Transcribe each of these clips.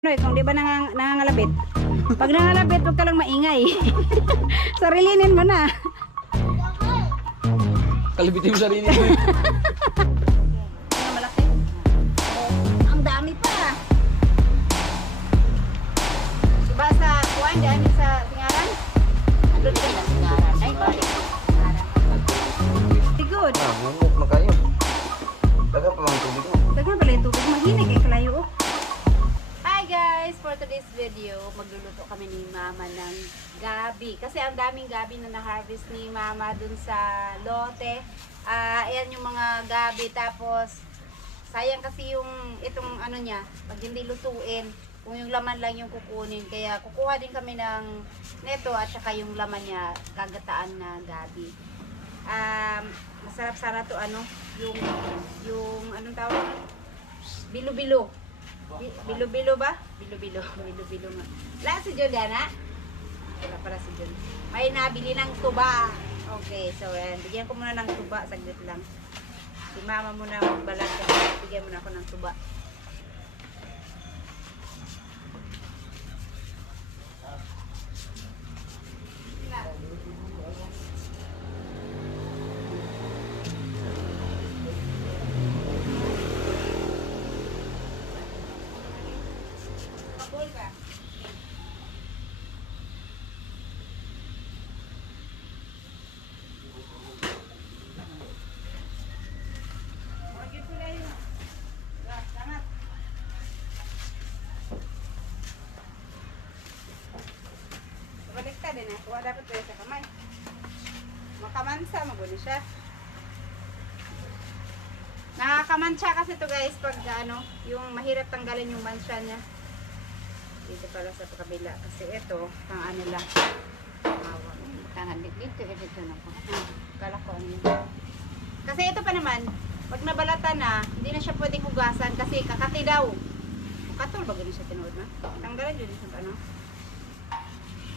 No, kung di ba nangangalabit? Pag nangangalabit, huwag ka lang maingay. Sarilinin mo na. Kalibitin mo sarili mo. Malaki. Ang dami pa. Diba sa kuwan, dyan sa singaran? Andun din sa singaran. Ay, balik. Singaran. Very good. Mangok na kayo. Dagan pa lang tubig mo. Dagan pala yung tubig. Mahinig kay kalayo. Oh. Hi guys! For today's video, magluluto kami ni Mama ng gabi. Kasi ang daming gabi na na-harvest ni Mama dun sa lote. Ayan yung mga gabi. Tapos, sayang kasi yung itong ano niya, pag hindi lutuin, kung yung laman lang yung kukunin. Kaya kukuha din kami ng neto at saka yung laman niya, kagataan na gabi. Masarap sana to ano, yung anong tawag? Bilo-bilo. Bilo-bilo ba? Bilo-bilo. Bilo-bilo nga. Wala si Juliana? Wala para si Jun. May nabili ng tuba. Okay, so yan. Bigyan ko muna ng tuba. Saglit lang. Si Mama muna magbalag. Bigyan muna ako ng tuba. Kapul ka. Magiging ko lang yun. Sangat. Baliktad din eh. Kuha dapat pwede sa kamay. Makamansa, magulo siya. Nakakamansa kasi to guys pag ano, yung mahirap tanggalin yung mansya niya. Dito pala sa kabila. Kasi ito, pang ano lang. Dito na po. Kala ko ano yun. Kasi ito pa naman, pag nabalatan na, hindi na siya pwedeng hugasan kasi kakati daw. Katol ba ganun siya tinuod na? Tanggalan yun sa ano.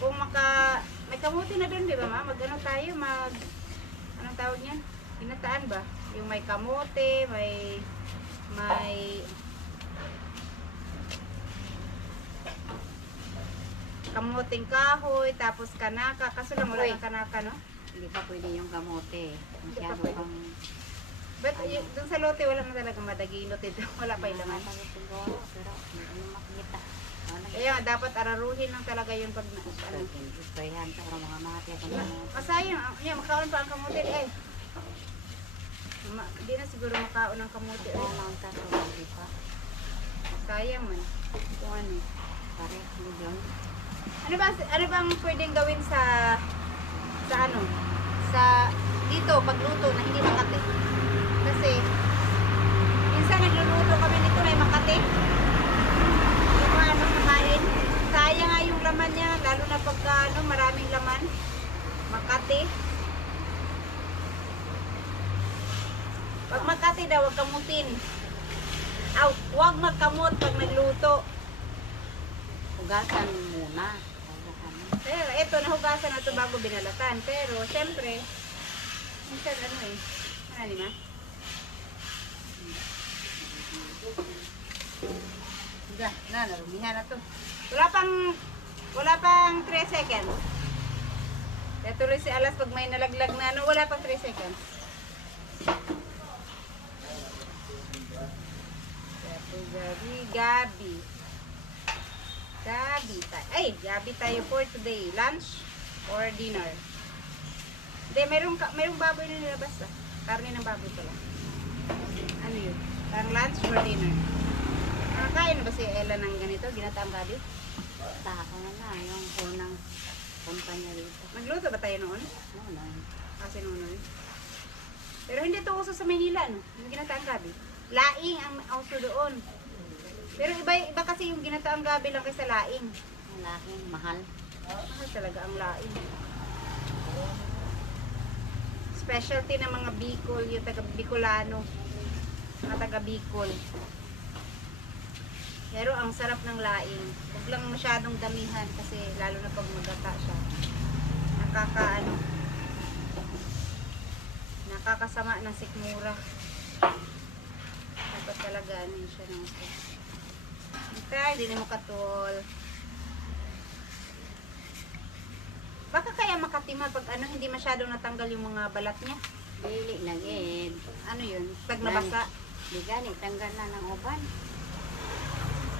Kung may kamuti na doon, di ba ma? Mag-ano tayo, anong tawag niyan? Ginataan ba? Yung may kamote, may kamuting kahoy, tapos kanaka. Kaso lang wala ng kanaka, no? Hindi pa pwede yung kamote. Masyado pwede. pang... But dun sa lote, wala na talaga madaginot ito. Wala pa yung laman. Siguro, pero hindi mo makikita. Kaya dapat araruhin lang talaga yun pag ano. Sprayan sa mga mati. Masayang, yan, makaon pa ang kamote. Ay, hindi na siguro makaon ang kamote. Ay, Hindi pa. sayang man. Kung ano. Pare, hindi yun. Ano bang pwedeng gawin sa ano? Sa dito pagluto na hindi makati. Kasi minsan nagluluto kami nito may makati. Yung mga ano makain. Sayang nga yung laman niya, lalo na pagka ano, maraming laman. Makati. Pag makati daw, wag kamutin. Huwag magkamot pag nagluto. Hugasan muna. Pero ito, nahugasan na ito bago binalatan. Pero, syempre, minsan ano eh. Ano ni ma? Higa, narumihan na to. Wala pang 3 seconds. Kaya tuloy si Alas pag may nalaglag na ano, wala pang 3 seconds. Gabi. Gabi tayo for today. Lunch or dinner? Hindi, mayroong baboy na nilabas ah. Karne ng baboy pala. Ano yun? Parang lunch or dinner? Nakakain na ba si Ella ng ganito? Ginataang gabi? Tako na yung unang punta niya dito. Nagluto ba tayo noon? No. Kasi noon. Pero hindi to uso sa Maynila, no? Yung ginataang gabi. Laing ang uso doon. Pero iba kasi yung ginataang gabi lang kaysa laing. Ang laking mahal. Mahal talaga ang laing. Specialty ng mga Bicol, yung taga Bicolano. Mga taga Bicol. Pero ang sarap ng laing. Huwag lang masyadong damihan kasi lalo na pag magata siya. Nakakasama ng sikmura. Dapat talaga ano siya ng Tay, di na mo katol. Baka kaya makatima pag ano, hindi masyadong natanggal yung mga balat niya. Dili na gid. Ano yun? Pag nabasa. Di gani tanggal na ng uban.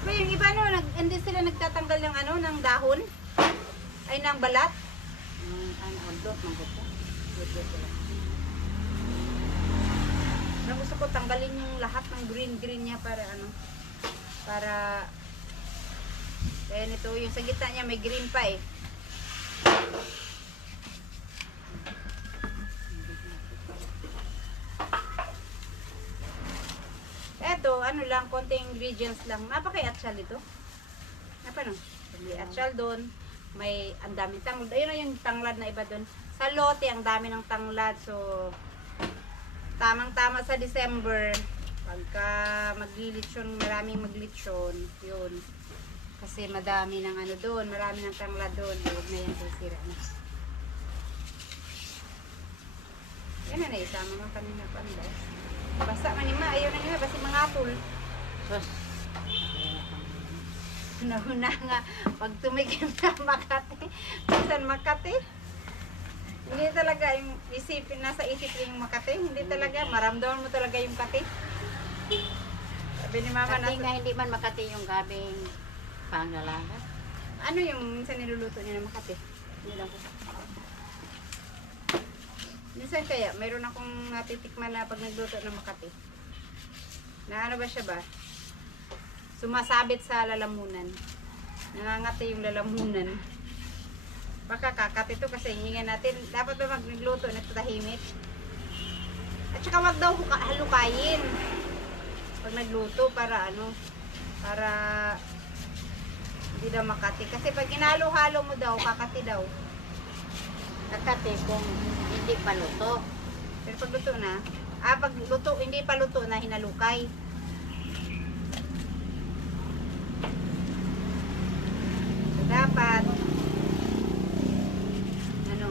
Ba yung iba no, hindi sila nagtatanggal ng ano, ng dahon? Ay, ng balat? Ano odot man ko. Odot sila. Na gusto ko tanggalin yung lahat ng green niya para ano, para kaya nito yung sa gitna niya may green pa eh. Eto, ano lang, konting ingredients lang. Napaka-atsyal ito. Napano? May atsyal doon. May ang daming tanglad. Ayun na yung tanglad na iba doon. Sa lote, ang dami ng tanglad. So, tamang-tama sa December. Pagka maglilitsyon, maraming maglitsyon. Yun. Kasi madami ng ano doon. Marami ng tanglad doon. Huwag na yan sisira na. Yan na isama mo kanina pa. Basta manima, ayaw na nga, basta mga atol. Sus. Nahuna nga, pag tumikim na Makati, minsan Makati, hindi talaga yung isipin, nasa isip yung Makati, hindi talaga, maramdaman mo talaga yung Kati. Sabi ni Mama, Kasi nga hindi man makati yung gabing panglalaga. ano yung minsan niluluto niya ng Makati? Hindi lang ko. Minsan kaya, mayroon akong natitikman na pag nagluto ng Makati. Na ano ba siya ba? Sumasabit sa lalamunan. Nangangati yung lalamunan. Baka kakati to kasi hihingan natin. Dapat ba magluto na tatahimik? At saka wag daw halukayin. Pag nagluto para ano, para hindi daw makati. Kasi pag hinalo-halo mo daw, kakati daw. Kakati kung hindi pa luto. Pero pag luto na, pag luto, hindi pa luto na, hinalukay. So, dapat, ano,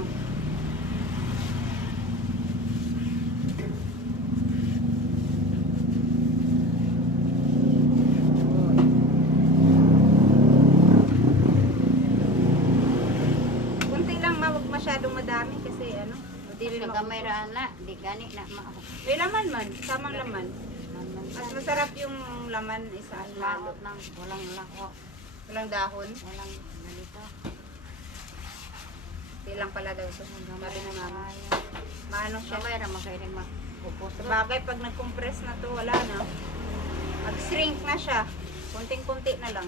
kunti lang, wag masyadong madami kasi ano, hindi rin Sa gamay ra na, di gani na mao. may laman man, samang laman. Man Mas masarap yung laman isa Ang lalo. lalot ng walang lako, Walang dahon. walang ganito. Hindi lang pala daw ito. Sabi ng mama. Maano siya. Gamay ra makairing makupos. Sa bagay, pag nag-compress na to, wala na. Mag-shrink na siya. Kunting-kunti na lang.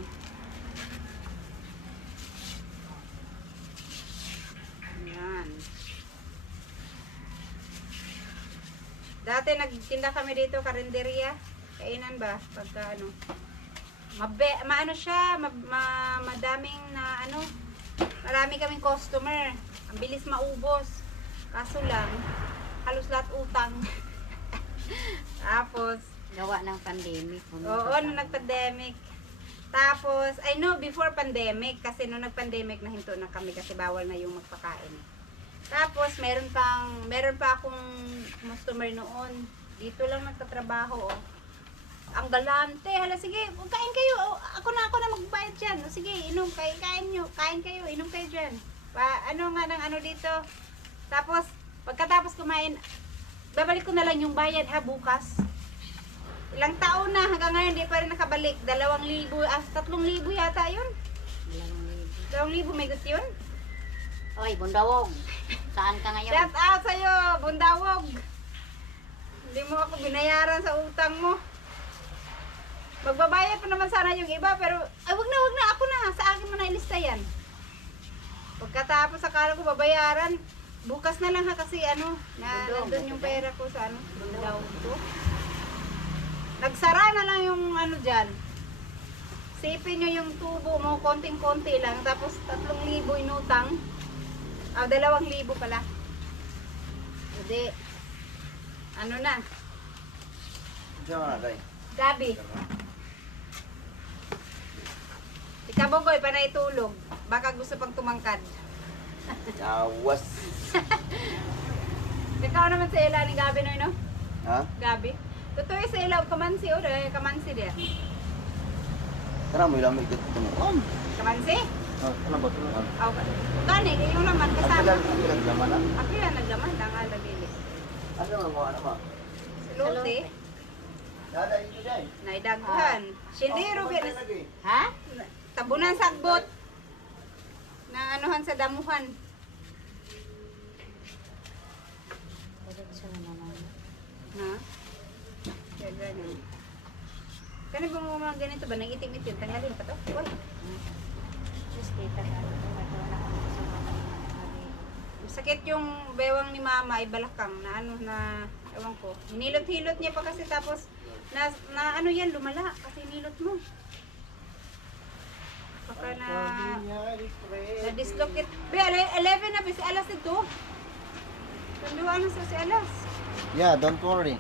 Ayan. Dati nagtinda kami dito, karinderya. Kainan ba? Pagka ano. Maano siya, madaming na ano. Marami kaming customer. Ang bilis maubos. Kaso lang, halos lahat utang. Tapos, Gawa ng pandemic. oo, nung nag-pandemic. Tapos, I know, before pandemic, kasi nung nag-pandemic, nahinto na kami kasi bawal na yung magpakain. Tapos, meron pa akong customer noon. Dito lang nagtatrabaho, oh. Ang galante, hala, sige, kain kayo. Oh, ako na magbayad dyan. O, sige, inom, kain nyo. Kain kayo, inom kayo dyan. Ano nga ng ano dito. Tapos, pagkatapos kumain, babalik ko na lang yung bayad ha, bukas. Ilang taon na, hanggang ngayon, di pa rin nakabalik. 2,000, 3,000 yata yun. 2,000, may gusto yun? Oy, Bundawog. Saan ka ngayon? Shout out sa'yo, Bundawog. Hindi mo ako binayaran sa utang mo. Magbabayad pa naman sana yung iba, pero, ay, wag na, ako na, sa akin mo na ilista yan. Pagkatapos, akala ko babayaran, bukas na lang ha, kasi ano, nandun yung pera ko sa ano, Bundawog ko. Nagsara na lang yung ano dyan. Sipin nyo yung tubo mo, konting-konti lang, tapos 3,000 inutang. 2,000 pala. Hindi. Ano na? Diyan ka na, Day. Gabi. Ikaw, Bogoy, panay tulog. Baka gusto pang tumangkad. Awas. Ikaw naman sa ila ni Gabi, no? Ha? Gabi. Totoo sa ilaw, kamansi o kamansi dia. Karena mo ilamig dito mo. Kamansi? Ano ba ito? Aw, gani, yung laman kasama. Ang pilag naman ah. Ang pila naglaman, ang alabili. Ano ang mga ano ba? Luti, Dada ito dyan. naidaghan. Sindiro, Ha? tabunan sagbot. Na anuhan sa damuhan. Diretso na naman. Ha? Kaya ganun. Kani ba mga ganito ba? Nang-itim-itim. Tanggalin pa to? Uy. Just kita ka. Ito na kami sa mga gabi. Sakit yung bewang ni mama ay balakang na ano na ewan ko. Hinilot-hilot niya pa kasi tapos na ano yan lumala kasi hinilot mo. Baka na dislocate. Be, 11 na bis alas ito. Kanduan na sa si alas. Yeah, don't worry.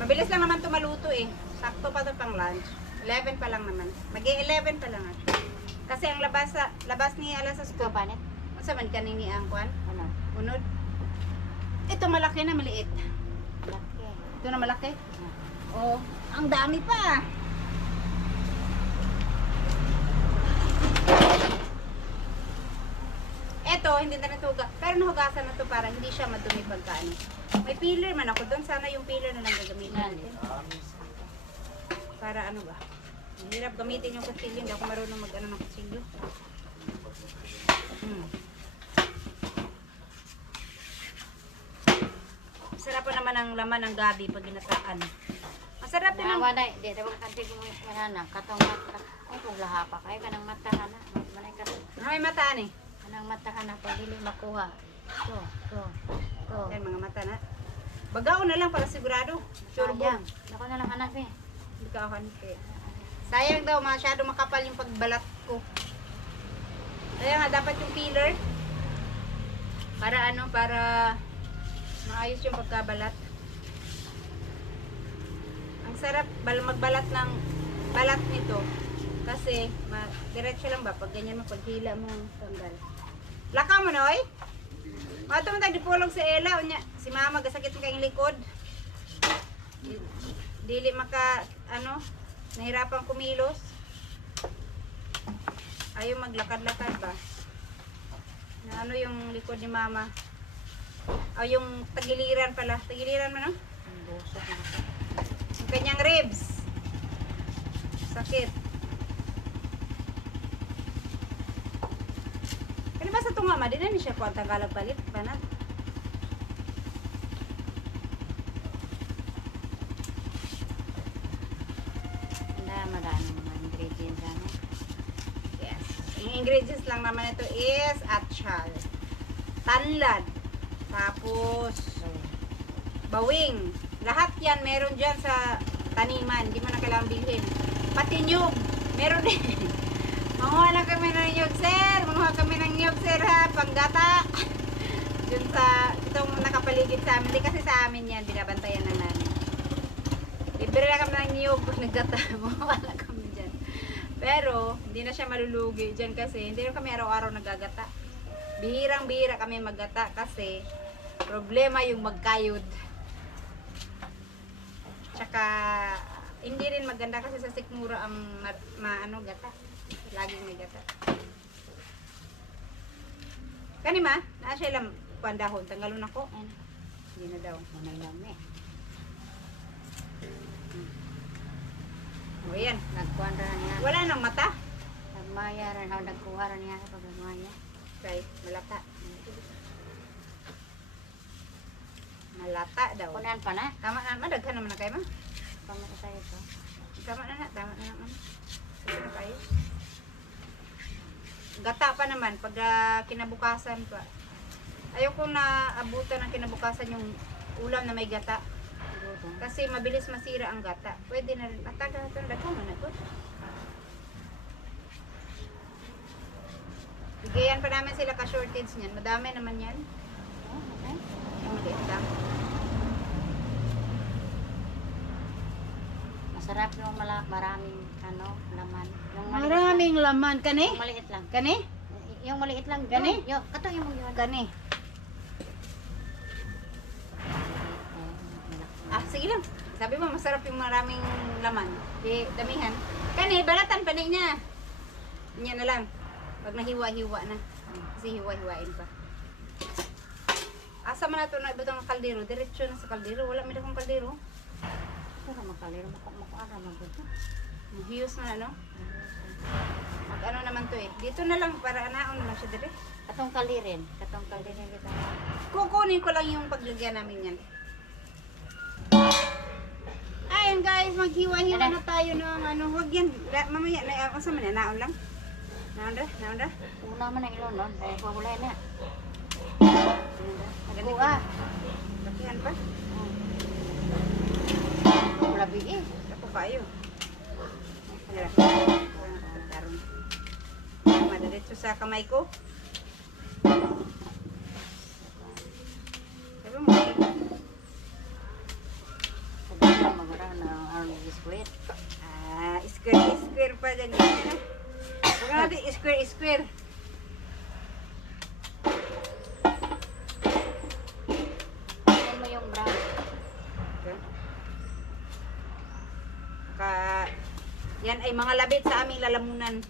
Mabilis lang naman ito maluto eh. Sakto pa ito pang lunch. 11 pa lang naman. Mag-11 pa lang. Kasi ang labas ni alas sa Ikaw, panit? Unsa man kaning ni ang kwan? Ano? Unod. Ito malaki na maliit. Laki. Ito na malaki. Oh, ang dami pa. Ito, hindi na natuga. Pero nahugasan na to para hindi siya madumi pagkaano. May peeler man ako doon. Sana yung peeler na lang gagamitin natin. Para ano ba? Mahirap gamitin yung kutsilyo. Hindi ako marunong mag-ano ng kutsilyo. Sarap pa naman ang laman ng gabi pag ginataan. Masarap din ang... Nawa na, di rin kantig mo yung manana. Katong mata. Ay, kung laha pa kayo, kanang mata ka na. Manay ka. May mataan eh. Kanang mata ka na, pag dili makuha. To. Yan mga mata na. Bagaw na lang para sigurado. Sure Sayang. boom. Ako na lang hanap eh. Hindi ka ako hanipin. Sayang daw, masyado makapal yung pagbalat ko. Kaya nga, dapat yung peeler. Para ano, para maayos yung pagkabalat. Ang sarap magbalat ng balat nito. Kasi, diretso lang ba? Pag ganyan mo, paghila mo, tanggal. Laka mo, Noy? Mga tumutag, di pulong si Ella. Si mama, gasakit mo kayong likod. Dili maka, nahirapan kumilos. Ayaw maglakad-lakad ba? Na ano yung likod ni mama? Yung tagiliran pala. Tagiliran mo, no? Ang busok na. Yung kanyang ribs. Sakit. Kani ba sa tunga, ma? Di na siya po ang Tagalog palit. Banat. Madami mga ingredients ano. Yes. Yung ingredients lang naman ito is atchal, tanlad, tapos bawing. Lahat yan meron dyan sa taniman. Hindi mo na kailangan bilhin. Pati nyug. Meron din. Manguha lang kami ng nyug, sir. Manguha kami ng nyug, sir, ha. Panggata. Yun sa, itong nakapaligid sa amin. Hindi kasi sa amin yan. Binabantayan na namin. Libre na kami ng niyog pag naggata. Mawala kami dyan. Pero, hindi na siya malulugi dyan kasi hindi na kami araw-araw naggagata. Bihirang-bihira kami maggata kasi problema yung magkayod. Tsaka, hindi rin maganda kasi sa sikmura ang gata. Laging may gata. Kanima, naa siya lang pandahon. Tanggalon ako. Ayun. Hindi na daw. Manay lami. O yan. Nagkuhan rin niya. Wala nang mata. Nagmaya rin. Nagkuha rin niya pag nagmaya. Okay, malata. Malata daw. Kunan pa na. Tama na, madaghan naman na kayo, ma. Pamata tayo ito. Tama na, tama na naman. Sige na kayo. Gata pa naman, pag kinabukasan pa. Ayoko na abutan ng kinabukasan yung ulam na may gata. Kasi mabilis masira ang gata. Pwede na rin. Matagal ito, daghan mo na ito. Bigayan pa namin sila ka-shortage niyan. Madami naman yan. Oh, okay. Yung maliit lang. Masarap yung maraming ano, laman. Yung maliit Maraming laman. Kani? lang. Yung maliit lang. Kani? Yung maliit lang. Gani? Yung, katong yung yun. Kani. Ah, sige lang. Sabi mo, masarap yung maraming laman. Di, damihan. Kani, balatan pa niya. Yan na lang. Pag nahiwa-hiwa na. Kasi hiwa-hiwain pa. Asa man na ito na ibutang kaldero. Diretso na sa kaldero. Wala may dakong kaldero. Pero makalero, makuara mabuto. Mahiyos na, no? Mag ano naman to eh. Dito na lang para anaon naman siya dire. Katong kalirin. Katong kalirin kita. Kukunin ko lang yung paglagyan namin yan. Ayun guys, maghiwa-hiwa na tayo ng ano. Huwag yan. Mamaya, asa man yan? Naon lang? Naon ra? Naon ra? Una man ang ilon nun. Dahil pahulay na. Ganito. Lakihan pa. Labi eh. Ako kayo. Tara. Taron. Madiretso sa kamay ko. Sabi mo. Sabi ko magara na ang biskuit. Ah, square pa dyan. Huwag natin square. Yan mo yung brown. Yan ay mga labit sa aming lalamunan.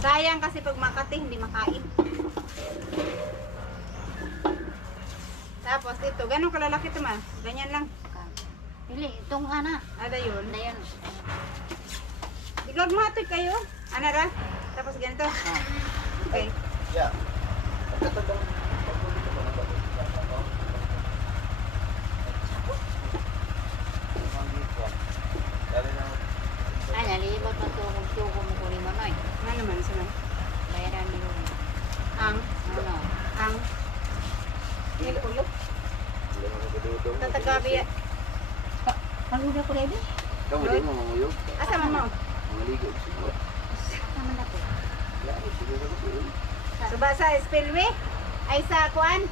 Sayang kasi pag Makati, hindi makain. Tapos ito, ganun kalalaki ito ma. Ganyan lang. Pili, itong ana. Ada yun. Dayan. Iglog mo ito kayo. Ano ra? Tapos ganito. Okay. Yeah. Pagkatandang pagkulit ko na ba? Dali na. Ay, nalibot mo tugo mo kuli mo noy. Ano naman sila? Bayaran ni Lulu. Ang. Ano? Ang. Hindi ko Tatagabi. Maluda ko rin. Kamu di mo mamuyog. Asa man mo? Maligo siguro. Sama na ko. Lagi siguro ko. So ba sa spillway? Ay sa kuan?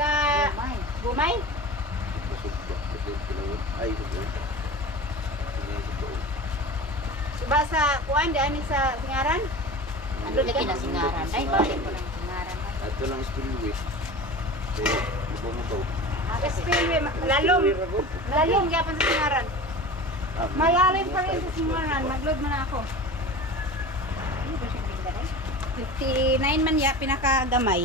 Sa May. Gumay? Ay, siguro. So ba sa kuan? Diyan sa Singaran? Ano lagi na singaran? Ay, balik ko ng singaran. Ito lang spillway. Pero, iba mo to. Spillway, lalong. Lalong, yapon sa Singaran. Malalim pa rin sa Singaran. Mag-load mo na ako. Ano ba siyang binda rin? 59 man ya, pinakagamay.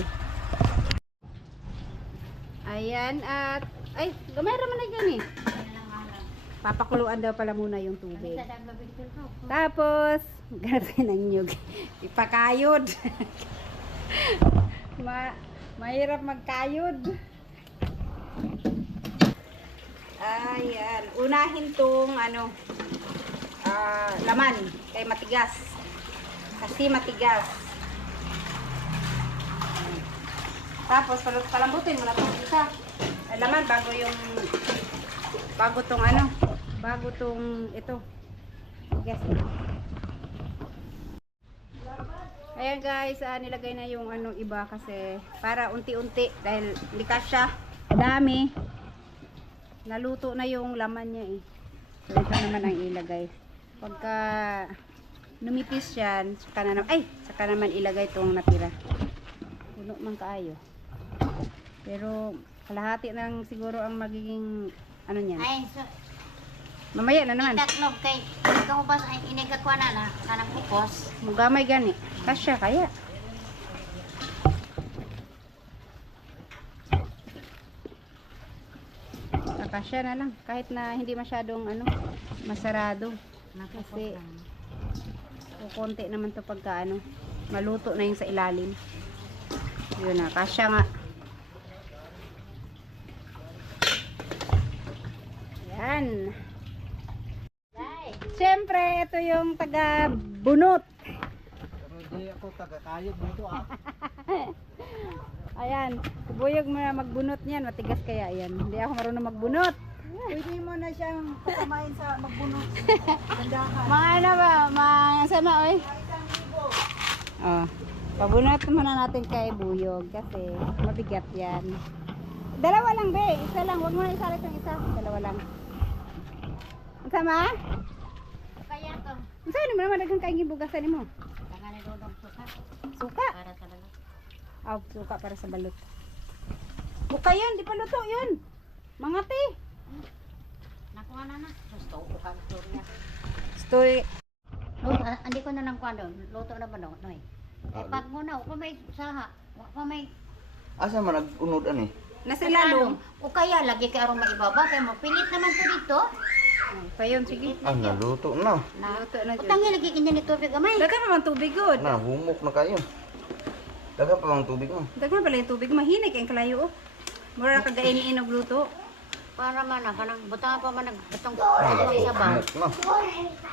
Ayan, at... Ay, gamay raman na dyan eh. Papakuluan daw pala muna yung tubig. Tapos, gano'n ng nyug. Ipakayod. Mahirap magkayod. Ayan. Unahin tong ano, laman. Kay matigas. Kasi matigas. Tapos, palambutin mo na itong isa. Ay, laman, bago tong ano, bago tong ito. Yes. Ayan guys, nilagay na yung ano iba kasi para unti-unti dahil hindi kasya, dami. Naluto na yung laman niya eh. So ito naman ang ilagay. Pagka numipis yan, saka naman ilagay itong natira. Puno man kaayo. Pero kalahati lang siguro ang magiging ano niyan. Ay, so, Mamaya na naman. itaknog kay, ikaw ba ay inigakwa na kanang kupos? Mugamay gani. Kasya kaya. Kasya na lang. Kahit na hindi masyadong ano, masarado. Kasi kukunti naman to pagka ano, maluto na yung sa ilalim. Yun na, kasya nga. Yan. Siyempre, ito yung taga-bunot. Hindi ako taga-kayod dito Ayan, buyog mo na magbunot niyan. Matigas kaya yan. Hindi ako marunong magbunot. Pwede mo na siyang kasamain sa magbunot. Gandahan. Mga ano ba? Mga sama, oy. Oh, pabunot muna natin kay buyog kasi mabigat yan. Dalawa lang, be. Isa lang. Huwag mo na isalit yung isa. Dalawa lang. Ang sama? Kaya to. Saan mo naman daghang kaingin bugasan mo? Tangan ni Dodong suka. Suka. Para sa lalat. Oh, suka para sa balot. Buka yun, di pa luto yun. Mga te. Nakuha na. Gusto ko kang niya. Stoy. Andi ko na lang kuha doon. Luto na ba doon? Noy. Pag mo na, kung may saha. Kung may Asa man nag-unod ani? Nasilalong. O kaya lagi kay arong maibaba. Kaya mo, pilit naman to dito. Pa yun, sige. Naluto na. Luto na dyan. Utangi lagi kanya ni tubig gamay. Dagan naman tubig good. Na, humok na kayo. Daga pa ang tubig mo. Dagan pala yung tubig. Mahinig kayong kalayo. Oh. Mura kagain-in og luto. Para man na, kanang butang pa man nagbutang Ah, sa sabaw. humok na.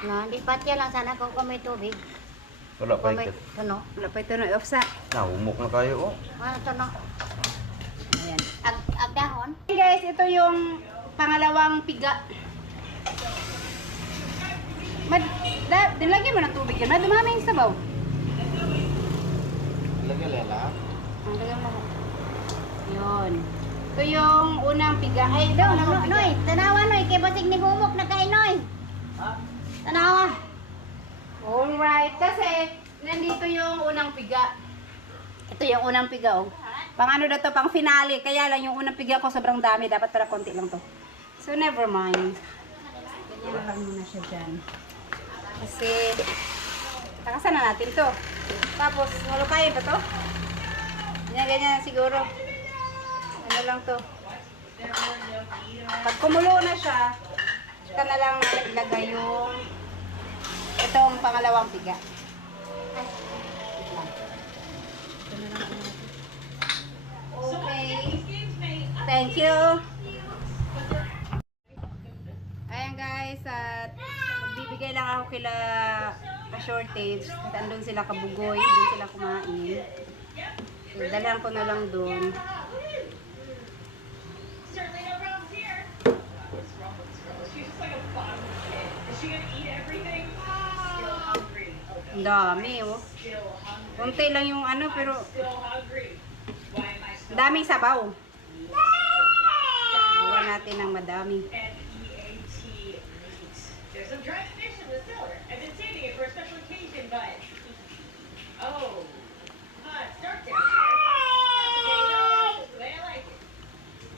Na, di patya lang sana kung may tubig. Wala pa Kung may, ikot. ano, Wala pa ito na offsa. Na, humok na kayo ano to no? Ayan. Agdahon. Hey guys, ito yung pangalawang piga. Dilagyan mo ng tubig yun. Dumami yung sabaw. Lagay lela. Lagyan mo. Yun. Ito yung unang piga. Ay, Daw, noy, tanawa noy, kay basig ni humok na kay noy. Tanawa. alright. Kasi, nandito yung unang piga. Ito yung unang piga, oh. Pang ano na to, pang finale. Kaya lang yung unang piga ko sobrang dami. Dapat pala konti lang to. So, never mind. Ganyan na lang muna siya dyan. Kasi, takasan na natin to. Tapos, malukayin pa to. Ganyan siguro. Ano lang to. Pag kumulo na siya, saka na lang natin ilagay yung itong pangalawang piga. Okay. Thank you. Ayan guys, at magbibigay lang ako kila ka-shortage. At andun sila kabugoy, andun sila kumain. So, dalhan ko na lang doon. Ang dami, oh. Kunti lang yung ano, pero daming sabaw. Gawa natin ng madami. There's some dried fish in the cellar. I've been saving it for a special occasion, but it's dark down here. Potatoes, the way I like it.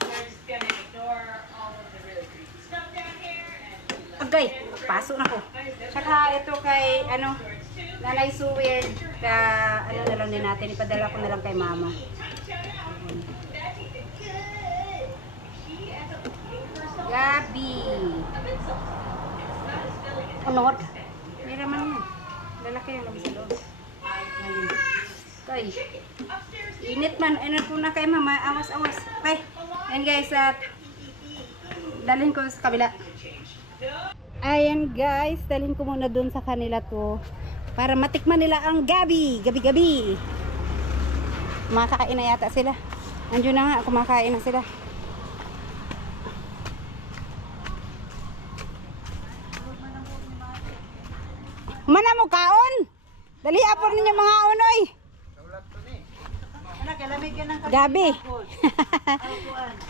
We're just gonna ignore all of the really creepy stuff down here and Agay, pasok na ko. Tsaka ito kay, ano, Nanay Suweird, ka, ano na lang din natin, ipadala ko na lang kay Mama. Gabi. Unod. May raman mo. Lalaki yung lagi sa loob. Ayun. Kay. Init man. Init ko na kay Mama. Awas-awas. Okay. Ayan guys, at dalhin ko sa kabila. Ayan guys, dalhin ko muna dun sa kanila to. Para matikman nila ang gabi. Gabi-gabi. Kumakain na yata sila. Andiyo na nga, kumakain na sila. Mana mo kaon? Dali apor ninyo mga unoy. Anak, kalamig yan ng Gabi.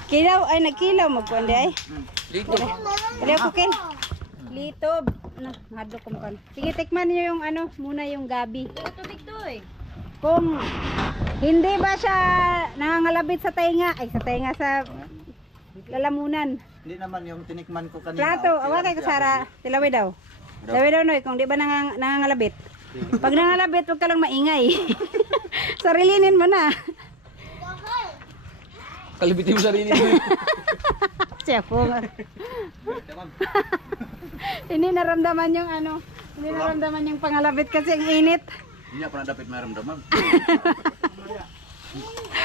Kilaw ay nagkilaw magkuan di ay. Dito. Dali ako kin. Litob. Na, hadlo ko kan. Sige, tikman niyo yung ano, muna yung gabi. Tubig to eh. Kung hindi ba siya nangangalabit sa tainga, ay sa tainga sa lalamunan. Hindi naman yung tinikman ko kanina. Plato, awa kay Sara, tilawi daw. Tilawi daw noy, kung di ba nangangalabit. Pag nangangalabit, huwag ka lang maingay. Sarilinin mo na. Kalibitin mo sarili mo. Siya po. Hindi naramdaman yung ano, hindi naramdaman yung pangalabit kasi ang init. Hindi ako na dapat maramdaman.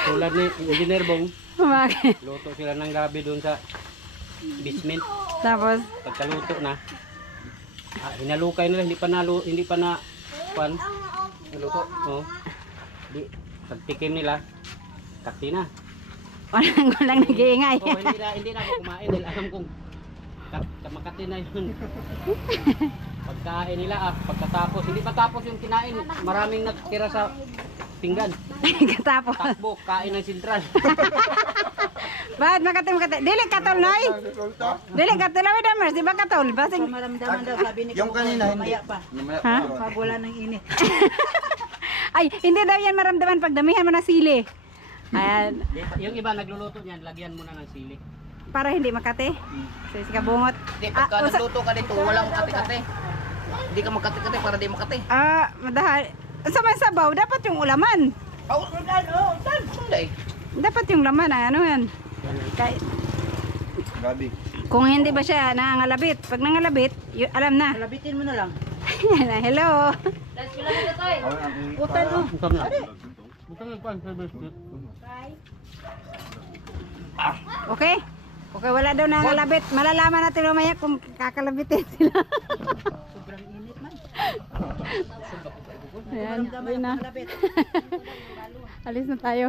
Tulad ni Engineer Bong, Bakit? luto sila ng gabi doon sa basement. Tapos, Pagkaluto na, hinalukay nila, hindi pa na, pan, naluto, oh. Di, pagtikim nila, kati na. walang nag-iingay. Oh, hindi na ako kumain dahil alam kong makati na yun. Pagkain nila, pagkatapos, hindi pa tapos yung kinain, maraming natira sa pinggan. Katapos. Takbo, kain ng sintral. Ba't makati? Dili katol, Noy. Dili katol, away damers. Di ba katol? Basig. Maramdaman daw, sabi ni Yung kanina, hindi. mamaya pa. Ha? Pabula ng init. Ay, hindi daw yan maramdaman pag damihan mo na sili. Ayan. Yung iba nagluluto niyan, lagyan mo na ng sili. Para hindi makati. Sige, kabungot. Hindi, pagka nagluto ka dito, walang makati-kati. Hindi ka makati-kati para di makati. Madahal. Sa may sabaw, dapat yung ulaman. Oh, saan? Dapat yung laman, ano yan. Kay, Gabi. kung hindi ba siya nangangalabit. Pag nangalabit, alam na. Labitin mo na lang. Hello. Utan mo. Utang na. Utang na pan, Okay? Okay, wala daw nangalabit. Malalaman natin mamaya kung kakalabitin sila. Sobrang init man. Ayan, Maramdaman ayun na. ang malapit. Alis na tayo.